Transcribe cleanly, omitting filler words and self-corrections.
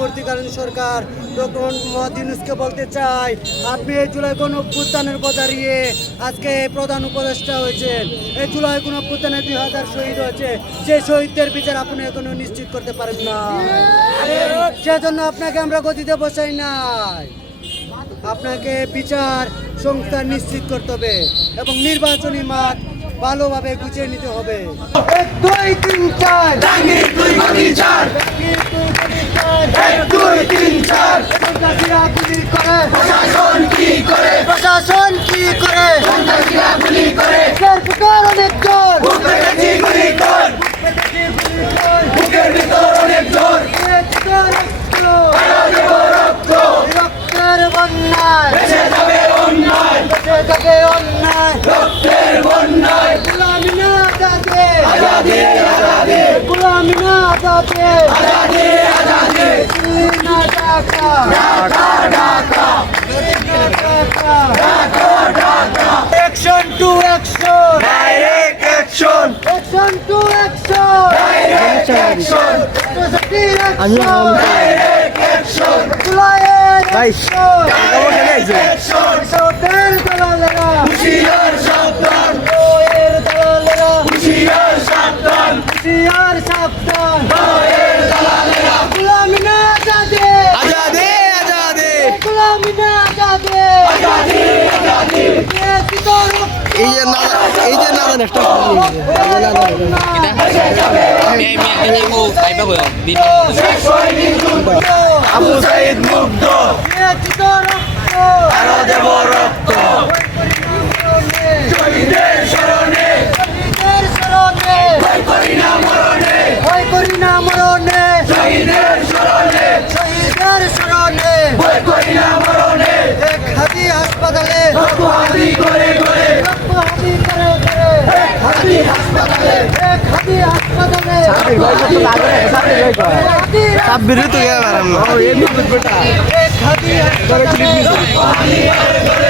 অন্তর্বর্তীকালীন সরকার ডক্টর মোহাম্মদ ইউনূসকে বলতে চাই, আপনি এই জুলাই গণঅভ্যুত্থানের পর দাঁড়িয়ে আজকে প্রধান উপদেষ্টা হয়েছেন। এই জুলাই গণঅভ্যুত্থানে 2000 শহীদ হয়েছে, সেই শহীদদের বিচার আপনি এখনো নিশ্চিত করতে পারেন না। সেজন্য আপনাকে আমরা গদিতে বসাই নাই। আপনাকে বিচার সংস্থা নিশ্চিত করতে হবে এবং নির্বাচনী মাঠ ভালোভাবে গুছিয়ে নিতে হবে। 1 2 3 4 জাঙ্গির তুই গদি চার, 1 2 3 4 সন্ত্রাসীরা গুলি করে, প্রশাসন কি করে, প্রশাসন কি করে, সন্ত্রাসীরা গুলি করে, পুকার অনেক জোর, বুক পেটেছি গুলি কর, বুকের ভিতর অনেক জোর, আরো দেব রক্ত, রক্তের বন্যায় ভেসে যাবে অন্যায়, বেঁচে যাবে অন্যায়, রক্তের বন্যায়, গোলামি না আজাদে, আজাদি আজাদি, গোলামি না আজাদে, আজাদি আজাদি, দিল্লি না Dhaka, Dhaka Dhaka, Action to action, direct action, action to action, direct action, সন্ত্রাসীর action, ডাইরেক্ট অ্যাকশন, জুলাইয়ের action, ডাইরেক্ট অ্যাকশন, সৌদের দালালেরা, হুঁশিয়ার সাবধান, বইয়ের দালালেরা, হুঁশিয়ার সাবধান, হুঁশিয়ার সাবধান, বইয়ের দালালেরা, গোলামি না আজাদে, আজাদি আজাদি, গোলামি না আজাদে, আজাদি আজাদি, ব্যতীত রক্ত, এই যে না একটা ভেসে যাবে শেখ সৈনিক মুগ্ধ, আবু সাইদ মুগ্ধ, ব্যতীত রক্ত, আরো দেব রক্ত, শহীদের স্মরণে, শহীদের স্মরণে, ভয় করি না মরণে, ভয় করি না মরণে, শহীদের স্মরণে, শহীদের স্মরণে, ভয় করি না মরণে, এক হাতি হাসপাতালে, রক্তহাতি করে করে, রক্ত হাতি করে করে, এক হাতি হাসপাতালে, এক হাতি হাসপাতালে, সাব্বির তো গেল এক হাতি হাসপাতালে, রক্তহাতি করে করে,